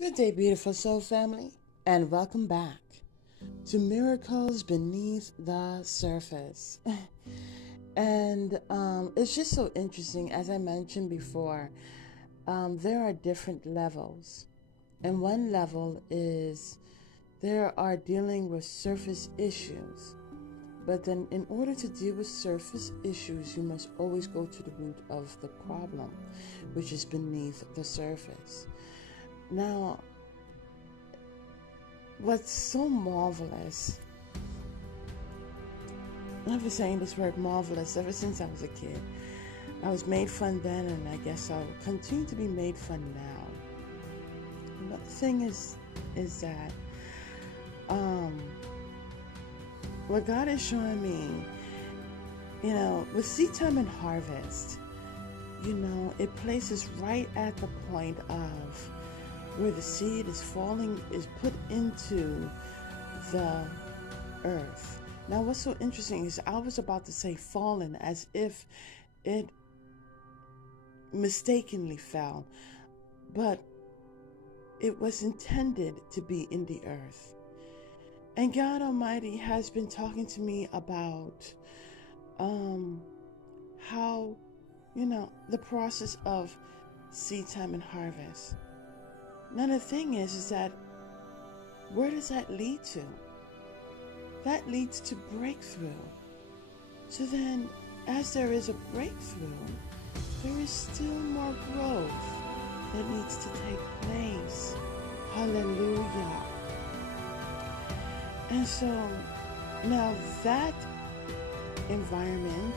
Good day, beautiful soul family, and welcome back to Miracles Beneath the Surface. And it's just so interesting. As I mentioned before, there are different levels. And one level is there are dealing with surface issues. But then, in order to deal with surface issues, you must always go to the root of the problem, which is beneath the surface. Now, what's so marvelous, I've been saying this word marvelous ever since I was a kid. I was made fun then, and I guess I'll continue to be made fun now. But the thing is that what God is showing me, with seed time and harvest, it places right at the point of where the seed is put into the earth. Now, what's so interesting is I was about to say fallen as if it mistakenly fell, but it was intended to be in the earth. And God Almighty has been talking to me about how, the process of seed time and harvest. Now, the thing is that where does that lead to? That leads to breakthrough. So then, as there is a breakthrough, there is still more growth that needs to take place. Hallelujah. And so, now that environment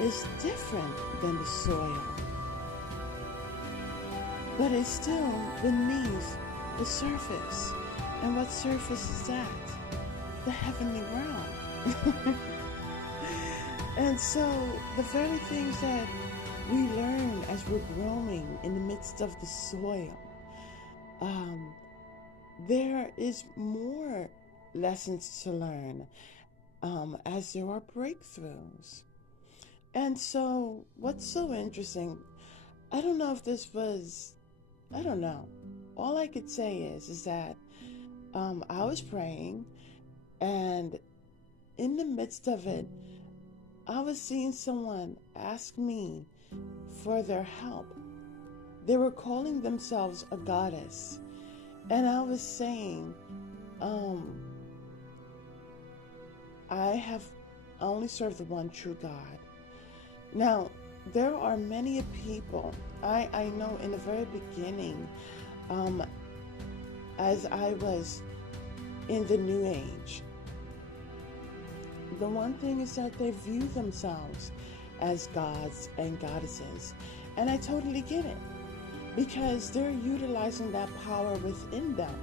is different than the soil, but it's still beneath the surface. And what surface is that? The heavenly realm. And so the very things that we learn as we're growing in the midst of the soil, there is more lessons to learn as there are breakthroughs. And so what's so interesting, I don't know if this was, I don't know. All I could say is that I was praying, and in the midst of it, I was seeing someone ask me for their help. They were calling themselves a goddess. And I was saying, I have only served the one true God. Now, there are many people, I know in the very beginning, as I was in the New Age, the one thing is that they view themselves as gods and goddesses. And I totally get it, because they're utilizing that power within them.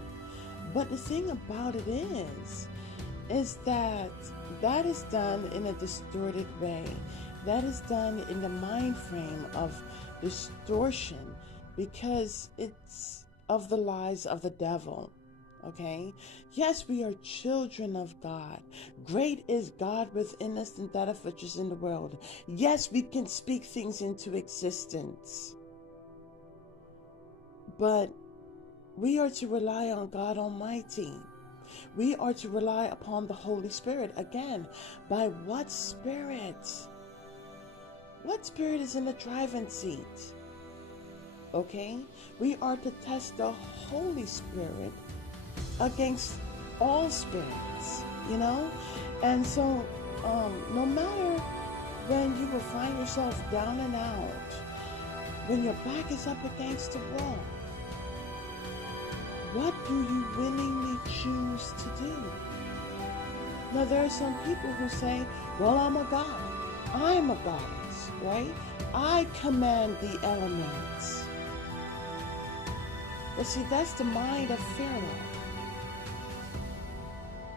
But the thing about it is that that is done in a distorted way. That is done in the mind frame of distortion, because it's of the lies of the devil. Okay? Yes, we are children of God. Great is God within us than that of which is in the world. Yes, we can speak things into existence. But we are to rely on God Almighty. We are to rely upon the Holy Spirit. Again, by what spirit? What spirit is in the driving seat? Okay? We are to test the Holy Spirit against all spirits, And so, no matter when you will find yourself down and out, when your back is up against the wall, what do you willingly choose to do? Now, there are some people who say, well, I'm a god. I'm a goddess, right? I command the elements. But see, that's the mind of Pharaoh.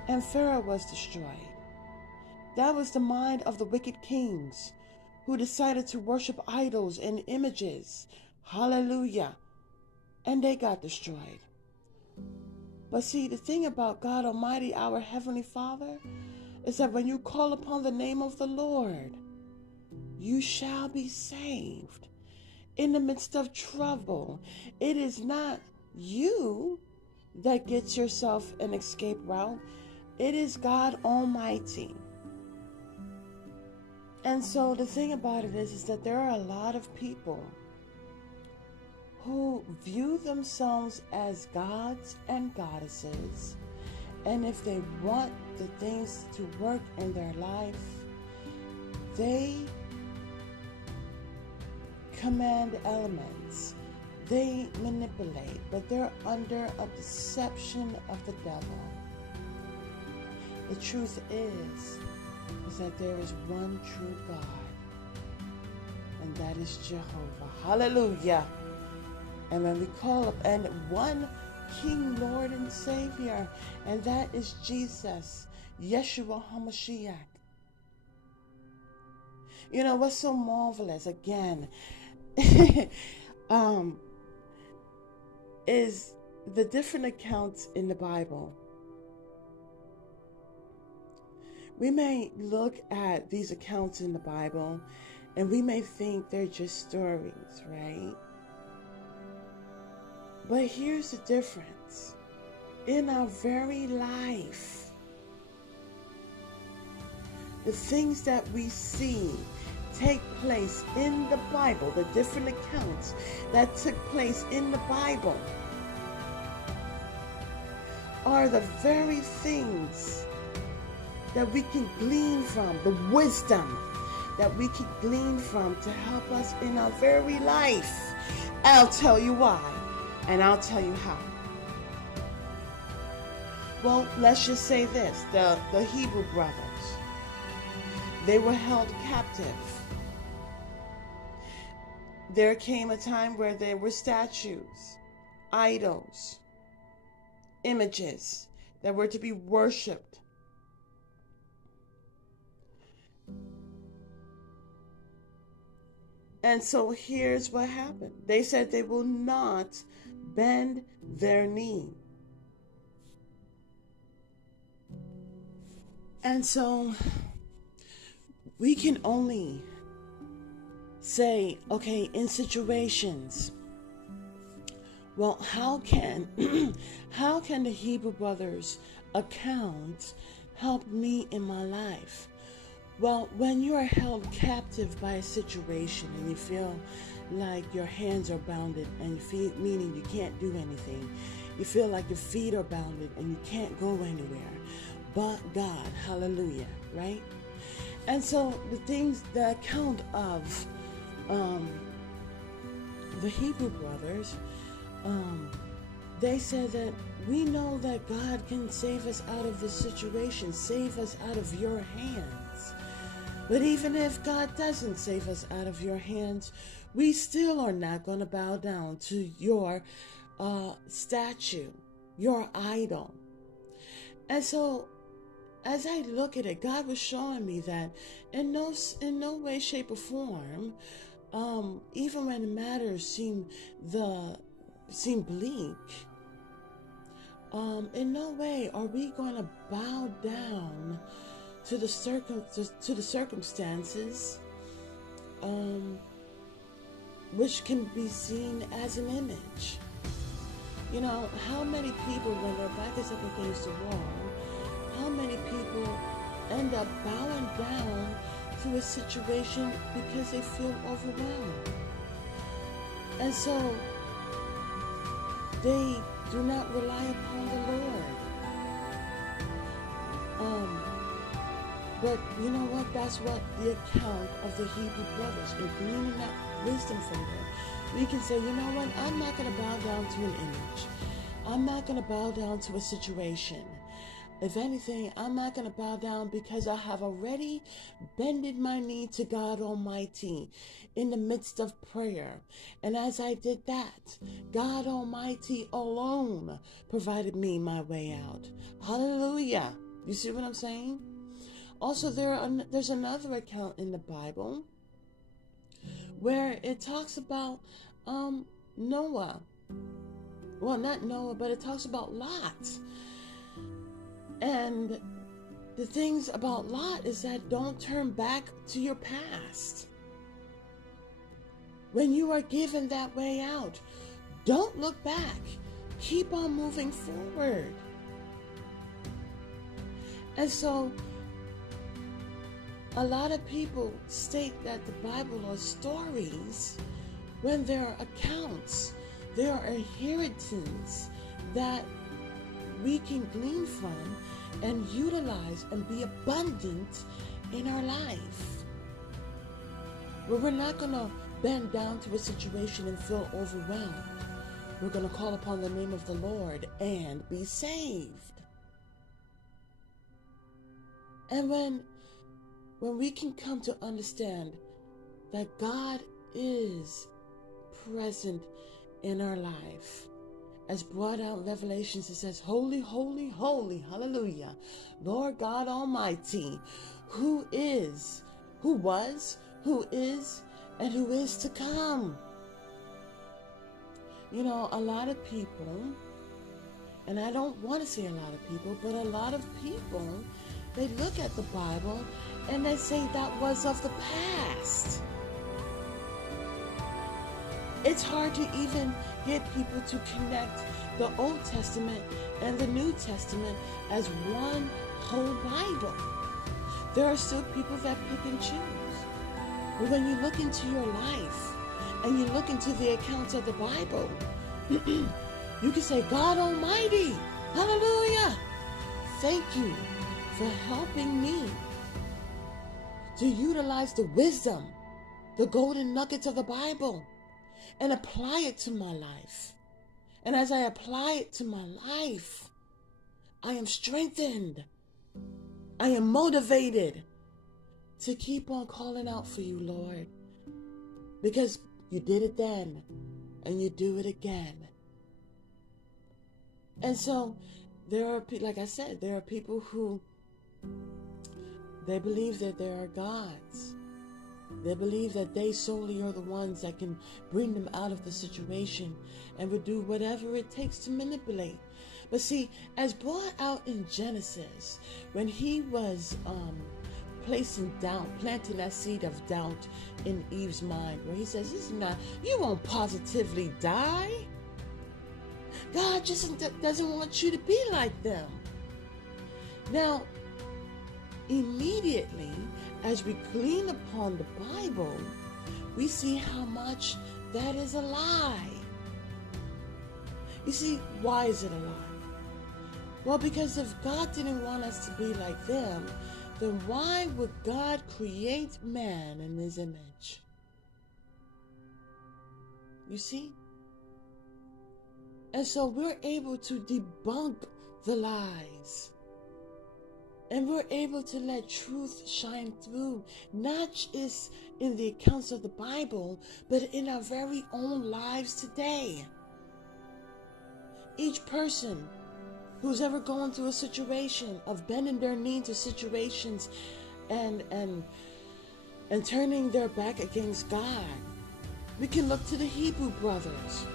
And Pharaoh was destroyed. That was the mind of the wicked kings who decided to worship idols and images. Hallelujah. And they got destroyed. But see, the thing about God Almighty, our Heavenly Father, is that when you call upon the name of the Lord, you shall be saved. In the midst of trouble, it is not you that gets yourself an escape route. It is God Almighty. And so the thing about it is that there are a lot of people who view themselves as gods and goddesses. And if they want the things to work in their life, they command elements. They manipulate, but they're under a deception of the devil. The truth is that there is one true God, and that is Jehovah. Hallelujah. And when we call up, and one King, Lord, and Savior, and that is Jesus, Yeshua HaMashiach. You know what's so marvelous, again, is the different accounts in the Bible. We may look at these accounts in the Bible and we may think they're just stories, right? But here's the difference. In our very life, the things that we see take place in the Bible, the different accounts that took place in the Bible, are the very things that we can glean from, the wisdom that we can glean from to help us in our very life. I'll tell you why, and I'll tell you how. Well, let's just say this, the Hebrew brothers, they were held captive. There came a time where there were statues, idols, images that were to be worshipped. And so here's what happened. They said they will not bend their knee. And so we can only say, okay, in situations, well, how can the Hebrew brothers' account help me in my life? Well, when you are held captive by a situation and you feel like your hands are bounded and you feel, meaning you can't do anything, you feel like your feet are bounded and you can't go anywhere but God, hallelujah, right? And so the account of the Hebrew brothers, they said that we know that God can save us out of this situation, save us out of your hands. But even if God doesn't save us out of your hands, we still are not going to bow down to your statue, your idol. And so, as I look at it, God was showing me that in no way, shape, or form, even when matters seem bleak, in no way are we going to bow down to the circumstances, which can be seen as an image. You know, how many people, when their back is up against the wall, how many people end up bowing down to a situation because they feel overwhelmed? And so they do not rely upon the Lord. But you know what? That's what the account of the Hebrew brothers, and gleaning that wisdom from them, we can say, you know what? I'm not going to bow down to an image. I'm not going to bow down to a situation. If anything, I'm not going to bow down because I have already bended my knee to God Almighty in the midst of prayer. And as I did that, God Almighty alone provided me my way out. Hallelujah. You see what I'm saying? Also, there's another account in the Bible where it talks about Noah. Well, not Noah, but it talks about Lot. And the things about Lot is that don't turn back to your past. When you are given that way out, don't look back. keep on moving forward. And so, a lot of people state that the Bible are stories when there are accounts, there are inheritance that we can glean from and utilize and be abundant in our life. But we're not going to bend down to a situation and feel overwhelmed. We're going to call upon the name of the Lord and be saved. And when we can come to understand that God is present in our life, as brought out in Revelations, it says, holy, holy, holy, hallelujah, Lord God Almighty, who is, who was, who is, and who is to come. You know, a lot of people, and I don't want to say a lot of people, but a lot of people, they look at the Bible and they say that was of the past. It's hard to even get people to connect the Old Testament and the New Testament as one whole Bible. There are still people that pick and choose. But when you look into your life and you look into the accounts of the Bible, you can say, God Almighty, hallelujah, thank you for helping me to utilize the wisdom, the golden nuggets of the Bible, and apply it to my life. And as I apply it to my life, I am strengthened. I am motivated to keep on calling out for you, Lord, because you did it then and you do it again. And so there are, like I said, there are people who, they believe that there are gods. They believe that they solely are the ones that can bring them out of the situation and would do whatever it takes to manipulate. But see, as brought out in Genesis, when he was placing doubt, planting that seed of doubt in Eve's mind, where he says, "This is not, you won't positively die. God just doesn't want you to be like them." Now, immediately, as we glean upon the Bible, we see how much that is a lie. You see, why is it a lie? Well, because if God didn't want us to be like them, then why would God create man in his image? You see? And so we're able to debunk the lies. And we're able to let truth shine through, not just in the accounts of the Bible, but in our very own lives today. Each person who's ever gone through a situation of bending their knee to situations and turning their back against God, we can look to the Hebrew brothers.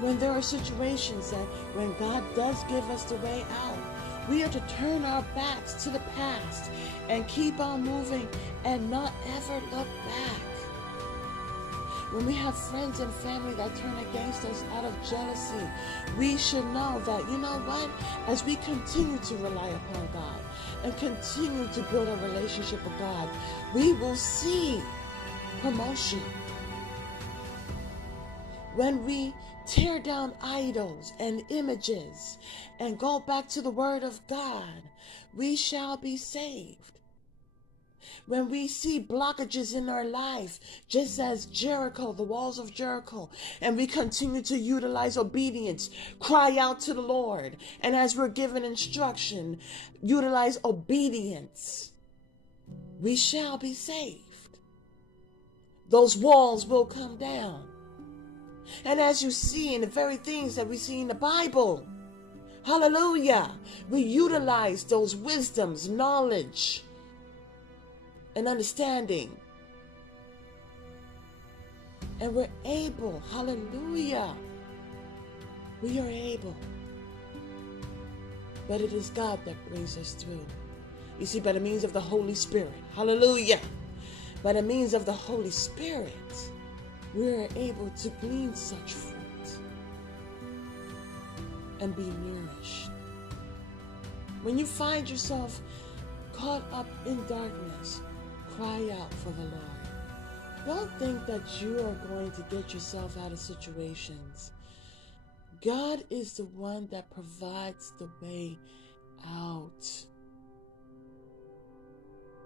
When there are situations that when God does give us the way out, we are to turn our backs to the past and keep on moving and not ever look back. When we have friends and family that turn against us out of jealousy, we should know that, you know what? As we continue to rely upon God and continue to build a relationship with God, we will see promotion. When we tear down idols and images and go back to the Word of God, we shall be saved. When we see blockages in our life, just as Jericho, the walls of Jericho, and we continue to utilize obedience, cry out to the Lord, and as we're given instruction, utilize obedience, we shall be saved. Those walls will come down. And as you see in the very things that we see in the Bible, hallelujah, we utilize those wisdoms, knowledge, and understanding. And we're able, hallelujah, we are able. But it is God that brings us through. You see, by the means of the Holy Spirit, hallelujah, by the means of the Holy Spirit, we are able to glean such fruit. and be nourished. When you find yourself caught up in darkness, cry out for the Lord. Don't think that you are going to get yourself out of situations. God is the one that provides the way out.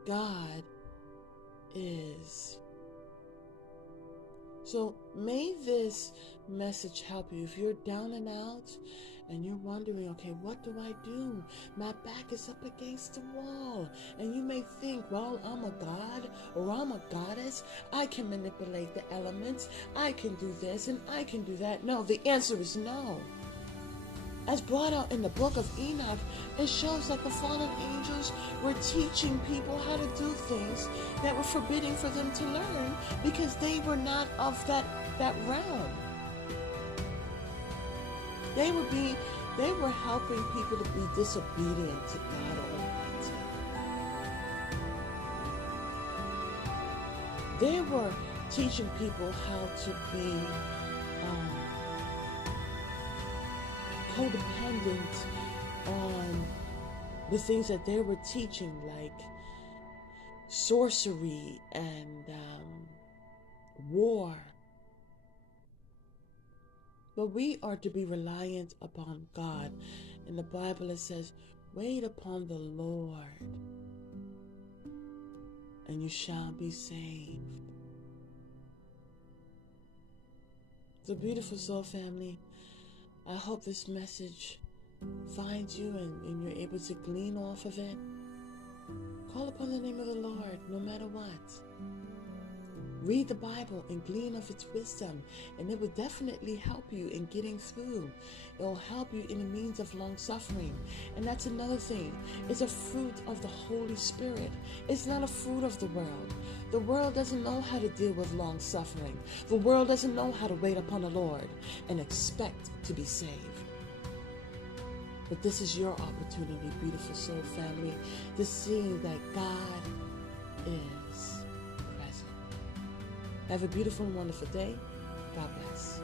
God is. So may this message help you. If you're down and out and you're wondering, okay, what do I do? My back is up against the wall. And you may think, well, I'm a god or I'm a goddess. I can manipulate the elements. I can do this and I can do that. No, the answer is no. As brought out in the book of Enoch, it shows that the fallen angels were teaching people how to do things that were forbidding for them to learn because they were not of that realm. They were helping people to be disobedient to God Almighty. They were teaching people how to be codependent on the things that they were teaching, like sorcery and war. But we are to be reliant upon God. In the Bible it says, wait upon the Lord and you shall be saved. So beautiful soul family, I hope this message finds you and you're able to glean off of it. Call upon the name of the Lord no matter what. Read the Bible and glean of its wisdom, and it will definitely help you in getting through. It will help you in the means of long suffering. And that's another thing. It's a fruit of the Holy Spirit. It's not a fruit of the world. The world doesn't know how to deal with long suffering. The world doesn't know how to wait upon the Lord and expect to be saved. But this is your opportunity, beautiful soul family, to see that God is present. Have a beautiful and wonderful day. God bless.